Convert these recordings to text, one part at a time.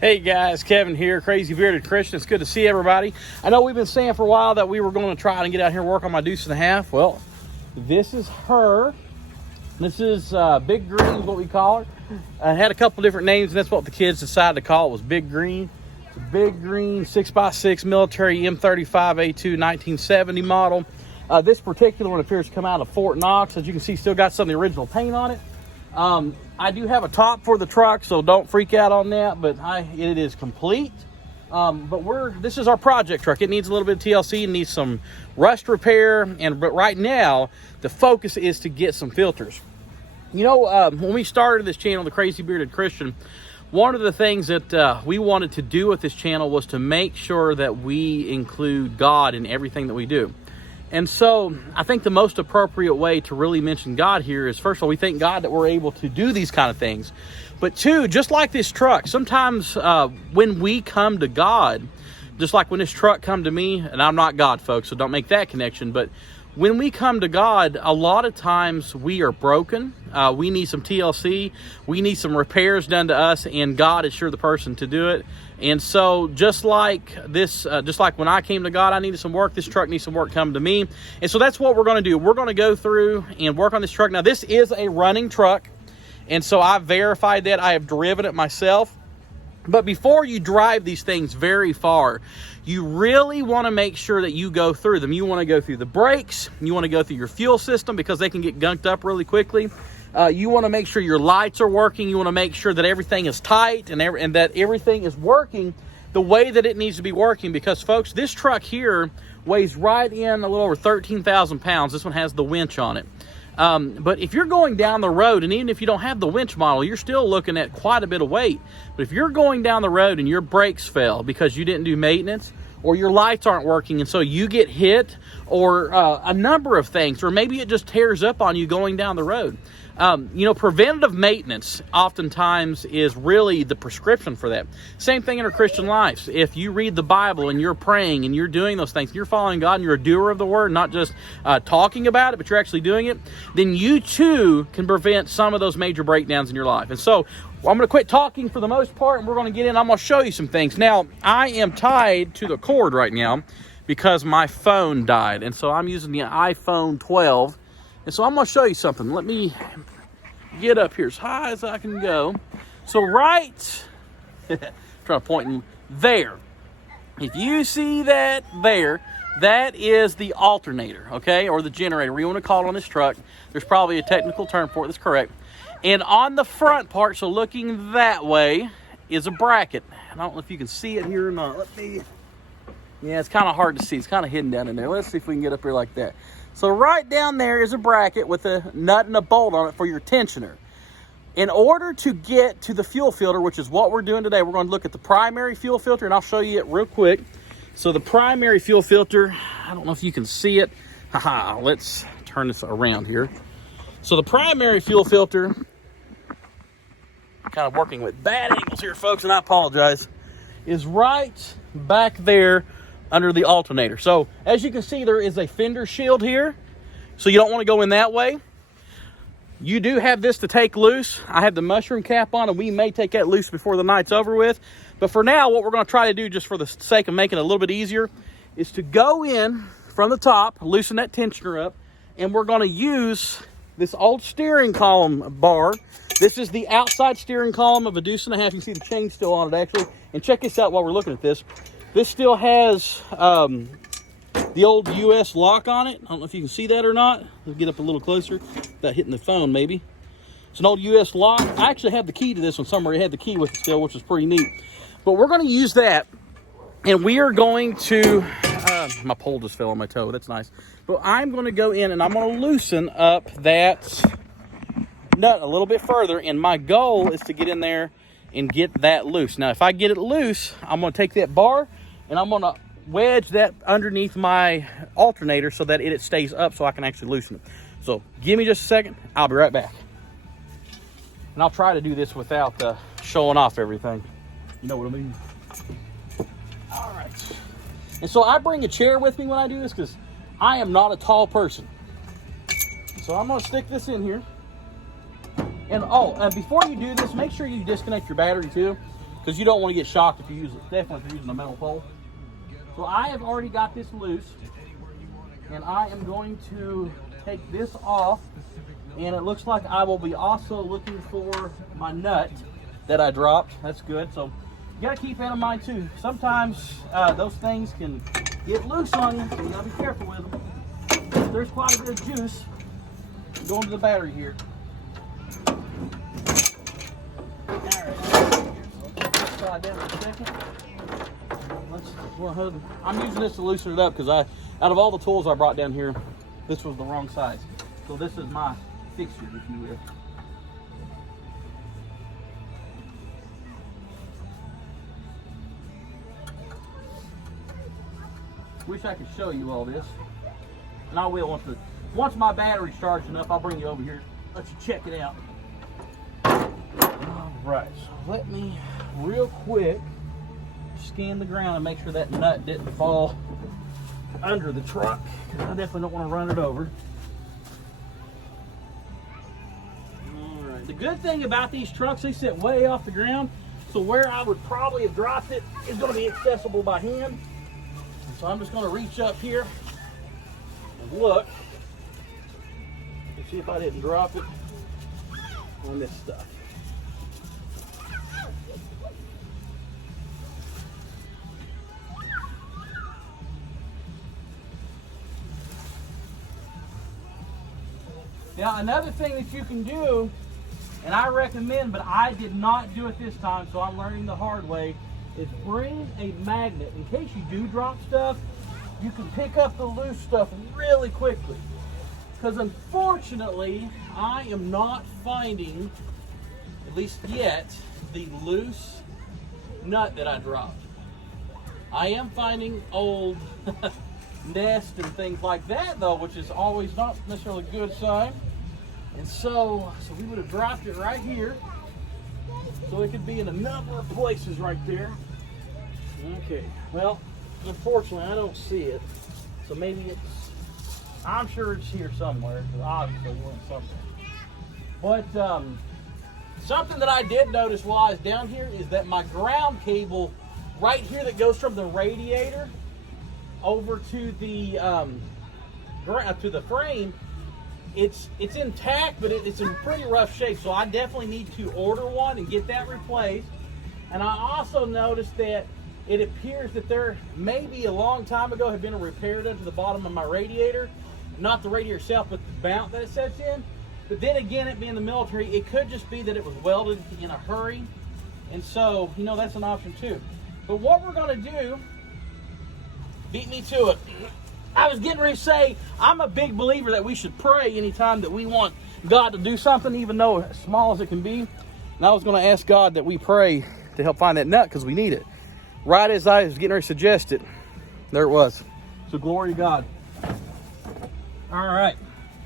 Hey guys, Kevin here, Crazy Bearded Christian. It's good to see everybody. I know we've been saying for a while that we were going to try and get out here and work on my deuce and a half. Well, this is her. This is Big Green is what we call her. I had a couple different names, and that's what the kids decided to call it, was Big Green. It's a Big Green 6x6 military m35a2 1970 model. This particular one appears to come out of Fort Knox. As you can see, still got some of the original paint on it. I do have a top for the truck, so don't freak out on that, but it is complete. But this is our project truck. It needs a little bit of TLC, it needs some rust repair, but right now the focus is to get some filters. You know, when we started this channel, the Crazy Bearded Christian, one of the things that we wanted to do with this channel was to make sure that we include God in everything that we do. And so I think the most appropriate way to really mention God here is, first of all, we thank God that we're able to do these kind of things. But two, just like this truck, sometimes when we come to God, just like when this truck come to me, and I'm not God, folks, so don't make that connection, but when we come to God, a lot of times we are broken. We need some TLC. We need some repairs done to us, and God is sure the person to do it. And so just like this, just like when I came to God, I needed some work. This truck needs some work coming to me. And so that's what we're going to do. We're going to go through and work on this truck. Now, this is a running truck, and so I verified that. I have driven it myself. But before you drive these things very far, you really want to make sure that you go through them. You want to go through the brakes. You want to go through your fuel system because they can get gunked up really quickly. You want to make sure your lights are working. You want to make sure that everything is tight and that everything is working the way that it needs to be working. Because, folks, this truck here weighs right in a little over 13,000 pounds. This one has the winch on it. But if you're going down the road, and even if you don't have the winch model, you're still looking at quite a bit of weight. But if you're going down the road and your brakes fail because you didn't do maintenance, or your lights aren't working and so you get hit, or a number of things, or maybe it just tears up on you going down the road. You know, preventative maintenance oftentimes is really the prescription for that. Same thing in our Christian lives. If you read the Bible and you're praying and you're doing those things, you're following God and you're a doer of the word, not just talking about it, but you're actually doing it, then you too can prevent some of those major breakdowns in your life. And so I'm going to quit talking for the most part, and we're going to get in. I'm going to show you some things. Now, I am tied to the cord right now because my phone died, and so I'm using the iPhone 12. And so I'm going to show you something. Let me get up here as high as I can go. So right, try to point there. If you see that there, that is the alternator, okay, or the generator, whatever you want to call it on this truck. There's probably a technical term for it that's correct. And on the front part, so looking that way, is a bracket. I don't know if you can see it here or not. Yeah, it's kind of hard to see. It's kind of hidden down in there. Let's see if we can get up here like that. So right down there is a bracket with a nut and a bolt on it for your tensioner. In order to get to the fuel filter, which is what we're doing today, we're going to look at the primary fuel filter, and I'll show you it real quick. So the primary fuel filter, I don't know if you can see it. Let's turn this around here. So the primary fuel filter, kind of working with bad angles here, folks, and I apologize, is right back there under the alternator. So as you can see, there is a fender shield here, so you don't want to go in that way. You do have this to take loose. I have the mushroom cap on, and we may take that loose before the night's over with. But for now, what we're going to try to do, just for the sake of making it a little bit easier, is to go in from the top, loosen that tensioner up, and we're going to use this old steering column bar. This is the outside steering column of a deuce and a half. You can see the chain still on it, actually. And check this out while we're looking at this. This still has the old US lock on it. I don't know if you can see that or not. Let's get up a little closer without hitting the phone, maybe. It's an old US lock. I actually have the key to this one somewhere. It had the key with it still, which is pretty neat. But we're going to use that, and we are going to... my pole just fell on my toe. That's nice. But I'm going to go in, and I'm going to loosen up that nut a little bit further, and my goal is to get in there and get that loose. Now, if I get it loose, I'm going to take that bar, and I'm going to wedge that underneath my alternator so that it stays up so I can actually loosen it. So give me just a second. I'll be right back. And I'll try to do this without showing off everything. You know what I mean? All right. And so I bring a chair with me when I do this because I am not a tall person. So I'm going to stick this in here. And before you do this, make sure you disconnect your battery too. because you don't want to get shocked if you use it, definitely if you're using a metal pole. So I have already got this loose, and I am going to take this off, and it looks like I will be also looking for my nut that I dropped. That's good. So you got to keep that in mind too. Sometimes those things can get loose on you, so you got to be careful with them. There's quite a bit of juice going to the battery here. Slide down for a second. Let's go ahead. I'm using this to loosen it up because out of all the tools I brought down here, this was the wrong size. So this is my fixture, if you will. Wish I could show you all this, and I will once my battery's charged enough. I'll bring you over here, let you check it out. All right, so let me real quick scan the ground and make sure that nut didn't fall under the truck. I definitely don't want to run it over. All right. The good thing about these trucks, they sit way off the ground, so where I would probably have dropped it is going to be accessible by hand. So I'm just going to reach up here and look and see if I didn't drop it on this stuff. Now, another thing that you can do, and I recommend, but I did not do it this time, so I'm learning the hard way, is bring a magnet. In case you do drop stuff, you can pick up the loose stuff really quickly. Because unfortunately, I am not finding, at least yet, the loose nut that I dropped. I am finding old nest and things like that though, which is always not necessarily a good sign. And so we would have dropped it right here. So it could be in a number of places right there. Okay, well, unfortunately I don't see it. So maybe it's, I'm sure it's here somewhere, because obviously it went somewhere. But something that I did notice while I was down here is that my ground cable right here that goes from the radiator over to the frame, it's intact, but it's in pretty rough shape. So I definitely need to order one and get that replaced. And I also noticed that it appears that there maybe a long time ago had been a repair done to the bottom of my radiator, not the radiator itself, but the mount that it sets in. But then again, it being the military, it could just be that it was welded in a hurry. And so, you know, that's an option too. But what we're gonna do, beat me to it. I was getting ready to say, I'm a big believer that we should pray anytime that we want God to do something, even though as small as it can be. And I was going to ask God that we pray to help find that nut because we need it. Right as I was getting ready to suggest it, there it was. So glory to God. All right,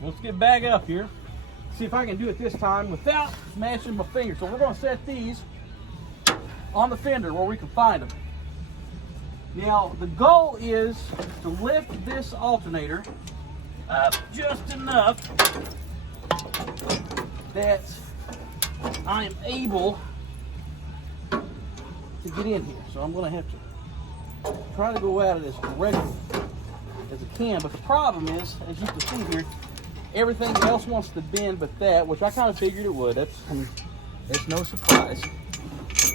let's get back up here. See if I can do it this time without smashing my finger. So we're going to set these on the fender where we can find them. Now, the goal is to lift this alternator up just enough that I am able to get in here. So I'm going to have to try to go out of this regular as I can. But the problem is, as you can see here, everything else wants to bend but that, which I kind of figured it would. That's no surprise.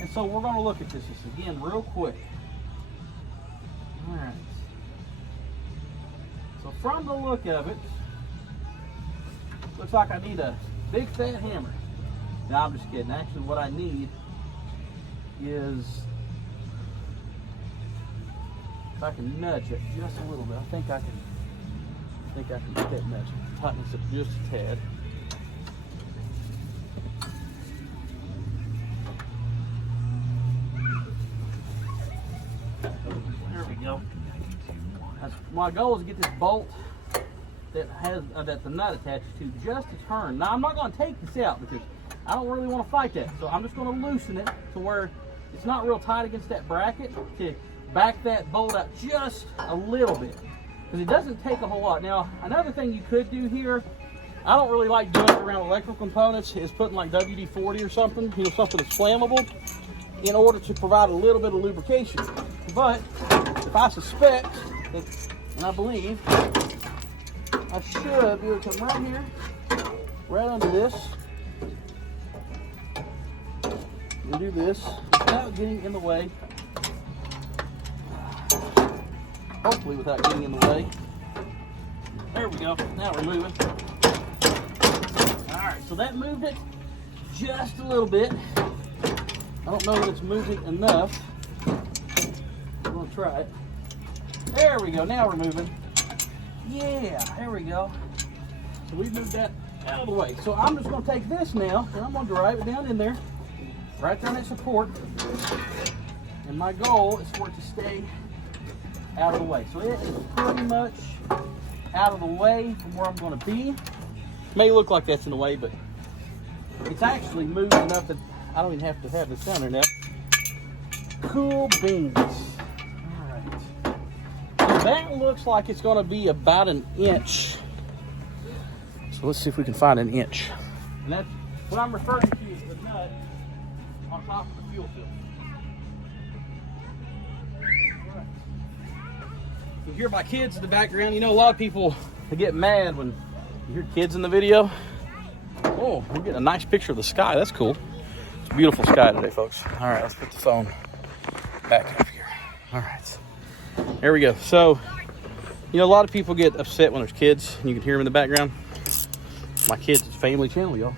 And so we're going to look at this again real quick. All right. So from the look of it, looks like I need a big fat hammer. Now I'm just kidding. Actually, what I need is, if I can nudge it just a little bit, I think I can get that nudge. Tighten this up just a tad. There we go. My goal is to get this bolt that has that the nut attached to just to turn. Now I'm not going to take this out because I don't really want to fight that. So I'm just going to loosen it to where it's not real tight against that bracket to back that bolt out just a little bit. Because it doesn't take a whole lot. Now, another thing you could do here, I don't really like doing it around electrical components, is putting like WD-40 or something, you know, something that's flammable. in order to provide a little bit of lubrication. But if I suspect, and I believe, I should be able to come right here, right under this, and do this without getting in the way. Hopefully without getting in the way. There we go. Now we're moving. All right, so that moved it just a little bit. I don't know if it's moving enough. I'm gonna try it. There we go. Now we're moving. Yeah, there we go. So we moved that out of the way. So I'm just gonna take this now and I'm gonna drive it down in there, right there on that support. And my goal is for it to stay out of the way. So it is pretty much out of the way from where I'm going to be. May look like that's in the way, but it's actually moved enough that I don't even have to have this down there now. Cool beans. All right. So that looks like it's going to be about an inch. So let's see if we can find an inch. And that's what I'm referring to is the nut on top of the fuel filter. You hear my kids in the background. You know, a lot of people they get mad when you hear kids in the video. Oh, we're getting a nice picture of the sky. That's cool. It's a beautiful sky today, folks. All right, let's put the phone back up here. All right, there we go. So, you know, a lot of people get upset when there's kids and you can hear them in the background. My kids' family channel, y'all.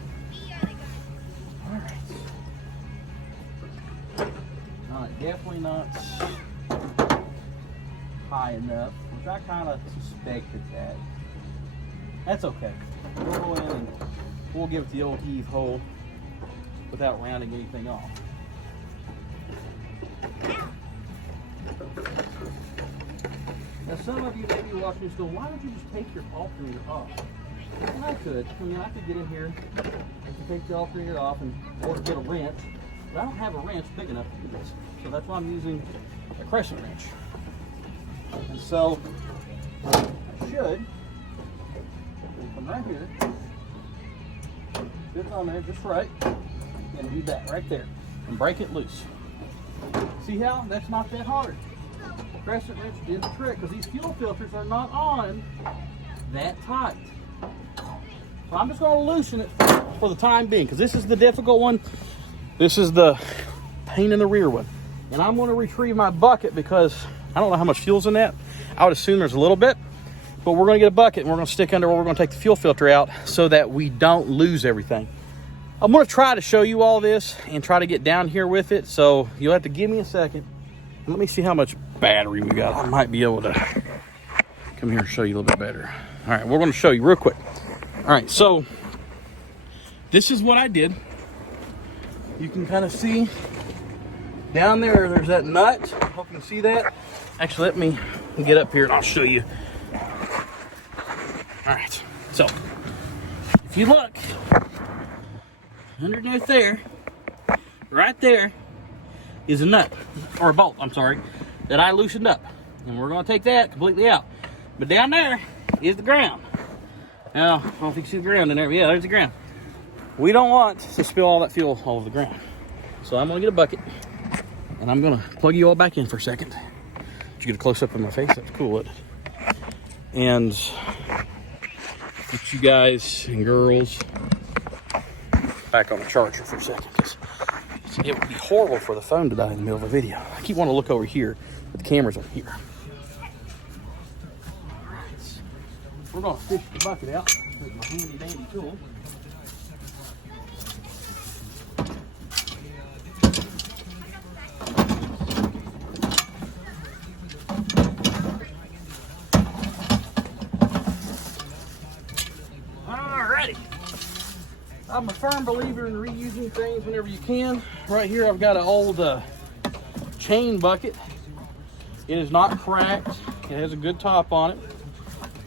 All right, definitely not high enough, which I kind of suspected that. That's okay. We'll go in and we'll give it the old heave ho without rounding anything off. Now some of you may be watching this going, why don't you just take your alternator off? And I could. I mean, I could get in here and take the alternator off or get a wrench, but I don't have a wrench big enough to do this. So that's why I'm using a crescent wrench. And so I should come right here, fit it on there just right, and do that right there, and break it loose. See how? That's not that hard. The crescent wrench did the trick because these fuel filters are not on that tight. So I'm just going to loosen it for the time being because this is the difficult one. This is the pain in the rear one. And I'm going to retrieve my bucket because I don't know how much fuel's in that. I would assume there's a little bit, but we're going to get a bucket and we're going to stick under where we're going to take the fuel filter out so that we don't lose everything. I'm going to try to show you all this and try to get down here with it. So you'll have to give me a second. Let me see how much battery we got. I might be able to come here and show you a little bit better. All right, we're going to show you real quick. All right, so this is what I did. You can kind of see down there, there's that nut. I hope you can see that. Actually, let me get up here and I'll show you. All right, so if you look underneath there, right there is a nut, or a bolt, I'm sorry, that I loosened up. And we're gonna take that completely out. But down there is the ground. Now, I don't know if you can see the ground in there. Yeah, there's the ground. We don't want to spill all that fuel all over the ground. So I'm gonna get a bucket and I'm gonna plug you all back in for a second. Did you get a close up of my face? That's cool, isn't it? And get you guys and girls back on the charger for a second. It would be horrible for the phone to die in the middle of a video. I keep wanting to look over here, but the camera's over here. All right. We're gonna fish the bucket out with my handy dandy tool. I'm a firm believer in reusing things whenever you can. Right here I've got an old chain bucket. It is not cracked. It has a good top on it.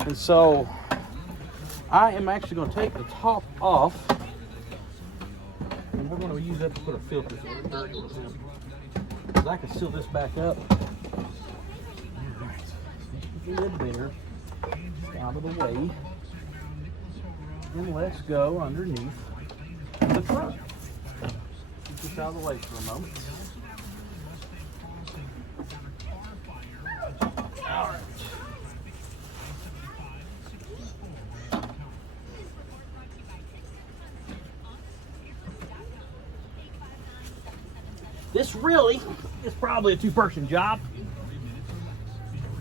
And so I am actually going to take the top off. And we're going to use that to put a filter so it's dirty with them. Because I can seal this back up. Alright, stick the lid there. Out of the way. And let's go underneath the front. Keep this out of the way for a moment. This really is probably a two-person job,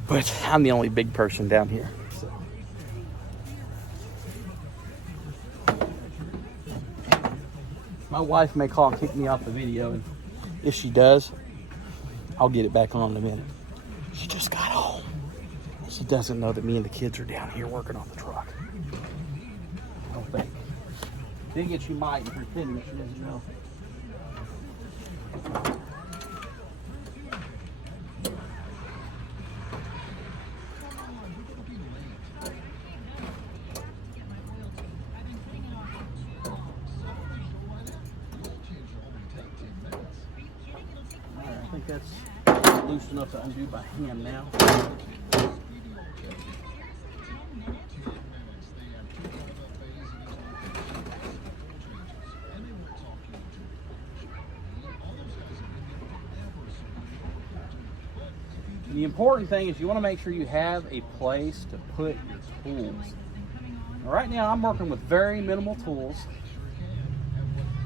but I'm the only big person down here. So. My wife may call and kick me off the video, and if she does, I'll get it back on in a minute. She just got home. She doesn't know that me and the kids are down here working on the truck. I don't think. Thinking she might, and pretending she doesn't know. All right, I think that's loose enough to undo by hand now. The important thing is you want to make sure you have a place to put your tools. Now, right now I'm working with very minimal tools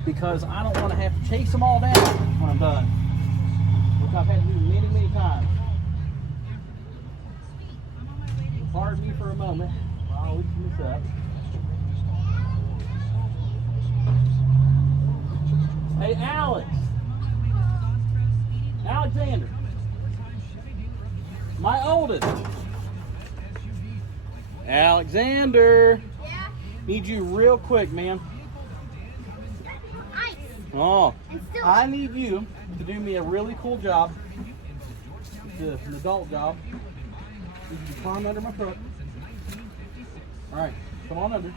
because I don't want to have to chase them all down when I'm done, which I've had to do many, many times. Pardon me for a moment while I loosen this up. Hey, Alex. Alexander. My oldest. Alexander. Yeah? Need you real quick, man. Ice. Oh, I need you to do me a really cool job. It's an adult job. You can climb under my truck. All right, come on under.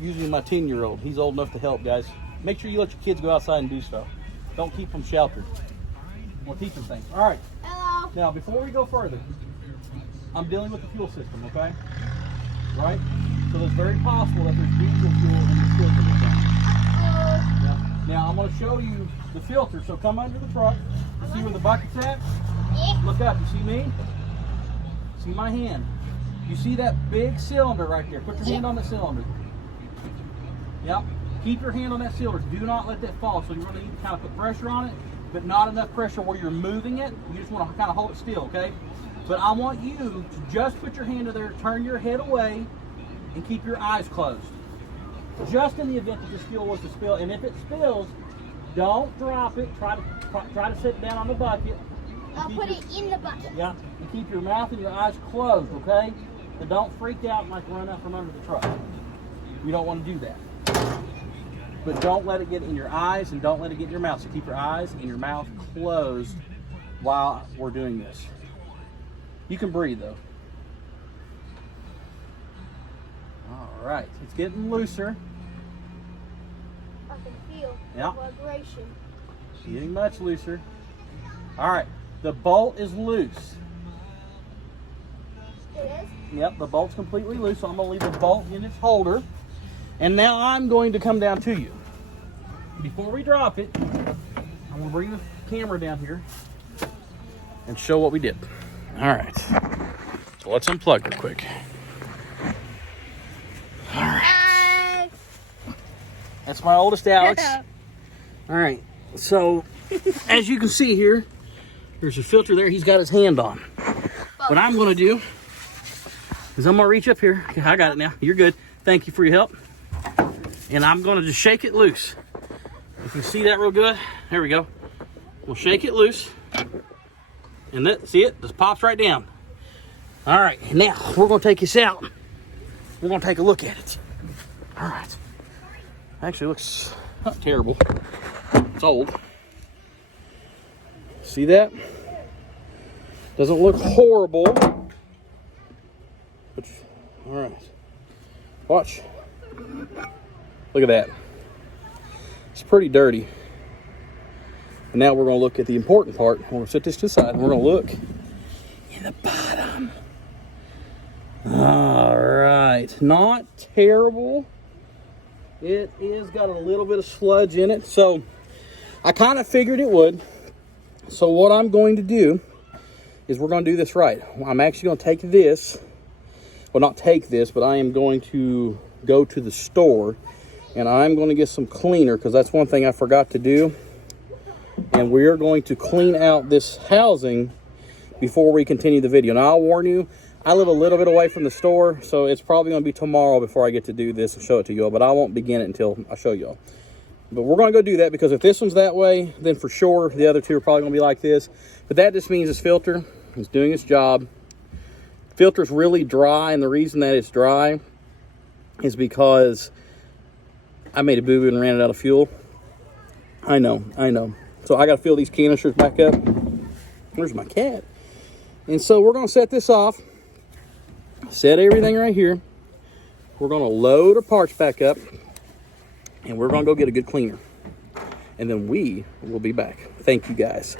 Usually my 10-year-old. He's old enough to help, guys. Make sure you let your kids go outside and do stuff. Don't keep them sheltered. We'll teach them things. All right. Hello. Now, before we go further, I'm dealing with the fuel system, okay? Right? So it's very possible that there's diesel fuel in the filter. Now, I'm going to show you the filter. So come under the truck. See where the bucket's at? Yeah. Look up. You see me? See my hand? You see that big cylinder right there? Put your hand on the cylinder. Yep. Keep your hand on that cylinder. Do not let that fall. So you're going to need to kind of put pressure on it, but not enough pressure where you're moving it. You just want to kind of hold it still, okay? But I want you to just put your hand in there, turn your head away, and keep your eyes closed. Just in the event that this fuel was to spill, and if it spills, don't drop it. Try to sit down on the bucket. I'll put it in the bucket. Yeah, and keep your mouth and your eyes closed, okay? But don't freak out and like run out from under the truck. We don't want to do that. But don't let it get in your eyes and don't let it get in your mouth. So keep your eyes and your mouth closed while we're doing this. You can breathe though. All right, it's getting looser. I can feel Yeah. the vibration. Getting much looser. All right, the bolt is loose. It is? Yep, the bolt's completely loose, so I'm gonna leave the bolt in its holder. And now I'm going to come down to you. Before we drop it, I'm gonna bring the camera down here and show what we did. All right, so let's unplug real quick. All right, that's my oldest Alex. All right, so as you can see here, there's a filter there he's got his hand on. What I'm gonna do is I'm gonna reach up here. Okay, I got it now, you're good. Thank you for your help. And I'm gonna just shake it loose. You can see that real good. There we go. We'll shake it loose. And that, see it? Just pops right down. All right, now we're gonna take this out. We're gonna take a look at it. All right. Actually looks not terrible. It's old. See that? Doesn't look horrible. But, all right. Watch. Look at that. It's pretty dirty. And now we're going to look at the important part. We're going to set this to the side and we're going to look in the bottom. All right. Not terrible. It is got a little bit of sludge in it. So I kind of figured it would. So what I'm going to do is we're going to do this right. I'm actually going to take this. Well, not take this, but I am going to go to the store and I'm going to get some cleaner because that's one thing I forgot to do. and we're going to clean out this housing before we continue the video. Now, I'll warn you, I live a little bit away from the store, so it's probably going to be tomorrow before I get to do this and show it to you all, but I won't begin it until I show you all. But we're going to go do that, because if this one's that way, then for sure the other two are probably going to be like this. But that just means this filter is doing its job. The filter's really dry, and the reason that it's dry is because I made a boo-boo and ran it out of fuel. I know. So I got to fill these canisters back up. Where's my cat? And so we're going to set this off, set everything right here. We're going to load our parts back up, and we're going to go get a good cleaner. And then we will be back. Thank you, guys.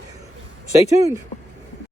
Stay tuned.